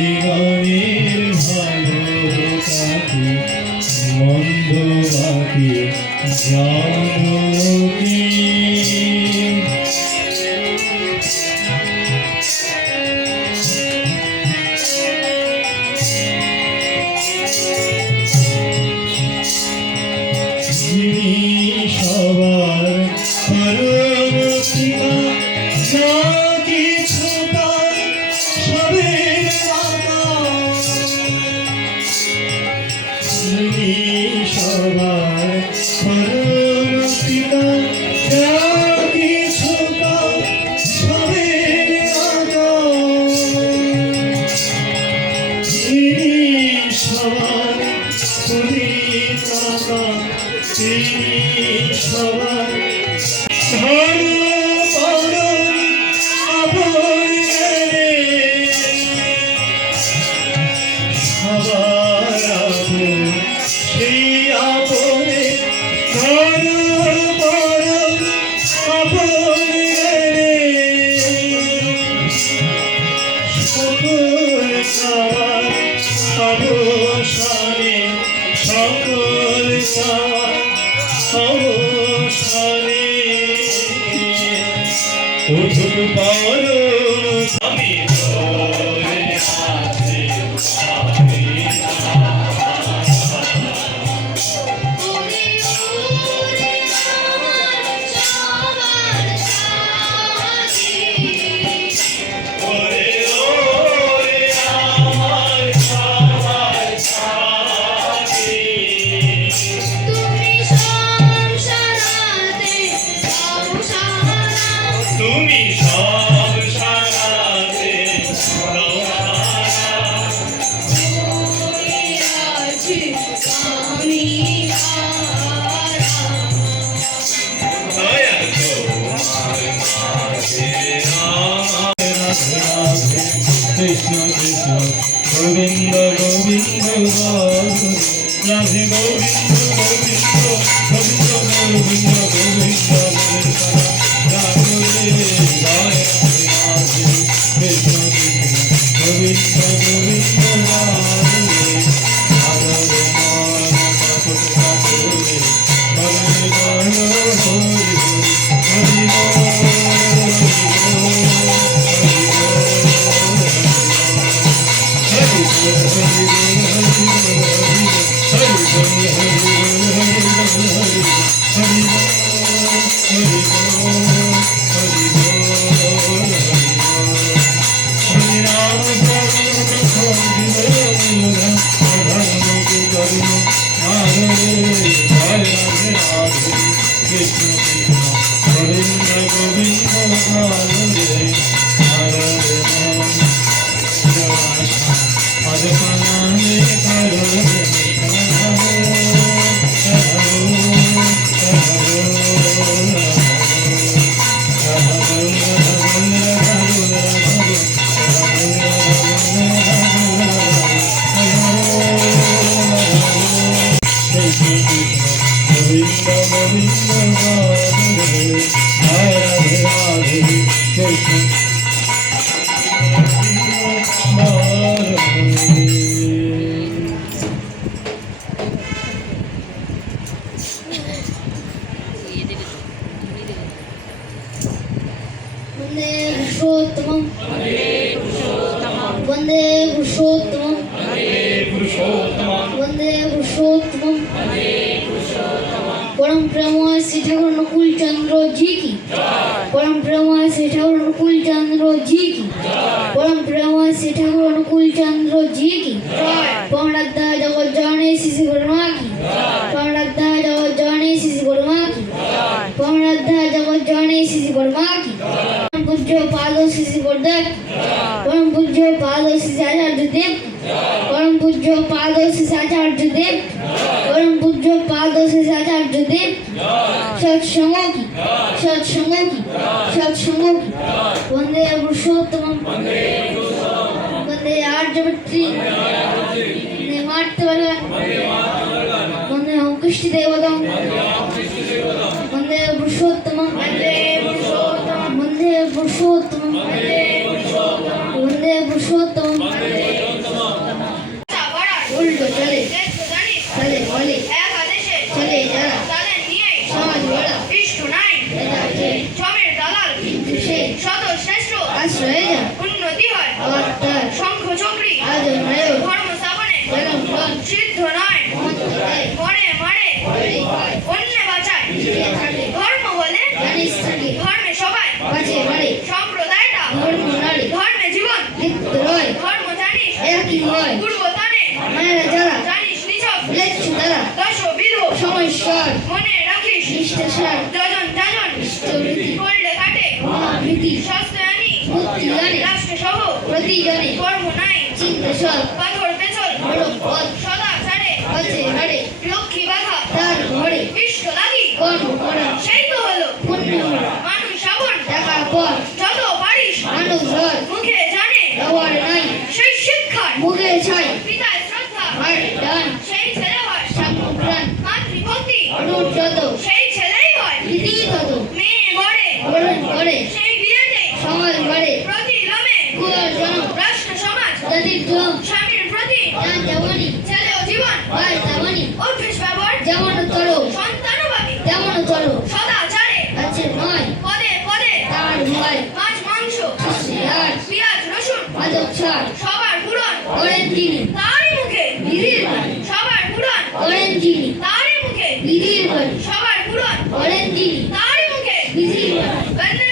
জীবনের ভালো কাকে মন্দ বাকি জানো কি সবার পরমপিতা যা কিছু তার সবের সবার পরমপিতা যা কিছু তার সবের সবার পরিত্রাতা তিনি সবার ধর্ম আপন সবার আপন সেই আপনে ধর্ম আপন সকল সবার অবসানে সকল সবার অবসানে উঠুক পরম আমি ধরে আছি তুমি সব সারাতে কৃষ্ণ কৃষ্ণ গোবিন্দ গোবিন্দ রাধে গোবিন্দ গোবিন্দ গোবিন্দ গোবিন্দ গোবিন্দ वंदे पुरुषोत्तमं वंदे पुरुषोत्तमं परम प्रेममय श्री ठाकुर अनुकूल चंद्र जी की परम प्रेममय श्री ठाकुर अनुकूल चंद्र जी की परम प्रेममय श्री ठाकुर अनुकूल चंद्र जी की पवनदा जगत जननी श्री गुरुमा की पवनदा जगत जननी श्री गुरुमा की पवनदा जगत जननी श्री गुरुमा की पूज्य पादो श्री गुरुदेव परम पूज्य पादो श्री आचार्य देव परम पूज्य पादो श्री आचार्य देव परम पूज्य पादो श्री आचार्य देव सत्संगों की वंदे पुरुषोत्तमं वंदे आर्यवृत्ति वंदे मार्तवल्लभ वंदे कृष्ण देवतम वंदे पुरुषोत्तमं वंदे पुरुषोत्तमं वंदे पुरुषोत्तमं ধর্ম জানিস এরা কি হয় পূর্ব তানে মায়েরা যারা জানিস নিছক লেচ্ছু তারা দশবিধ সমস্যার মনে রাখিস নিষ্ঠেষার যজন যাজন ইষ্টভৃতি করলে কাটে মহাভৃতি শাস্ত্রায়নী মুক্তি জানে রাষ্ট্র সহ প্রতিজনে কর্ম নাই চিন্তা সব পাথর পেছল হরক পথ সদা ছাড়ে আছে হাড়ে লক্ষ্মী বাধা তার ঘরে ইষ্ট লাগি কর্ম করা সেই তো হলো পুণ্য মানুষ শ্রাবণ দেখার পর যত পারিস মানুষ হয় মুখে জানে ব্যবহার নাই সেই শিক্ষার মুখে ছাই পিতার শ্রদ্ধা আর ডান সেই ছেলে হয় সামগ্রান মাতৃভক্তি অনুর যত সেই ছেলেই হয় রীতি তত মেয়ে গড়ে বরণ করে সেই বিয়েতে সমাজ ঘরে প্রতিলোমে কুয়ার জনম রাষ্ট্র সমাজ জাতির জম স্বামীর প্রতি যান যেমনই ছেলে ও জীবন হয় তেমনই অভ্যেস ব্যবহার যেমন তর সন্তানভাবে তেমন তর সদা ছাড়ে আছে নয় পদে পদে তার ভয় মাছ মাংস আর পেঁয়াজ রসুন মাদক ছাড় সবার পূরণ করেন তিনি তারই মুখে বিধির বাণী সবার পূরণ করেন তিনি তারই মুখে বিধির বাণী সবার পূরণ করেন তিনি তারই মুখে বিধির বাণী বন্দে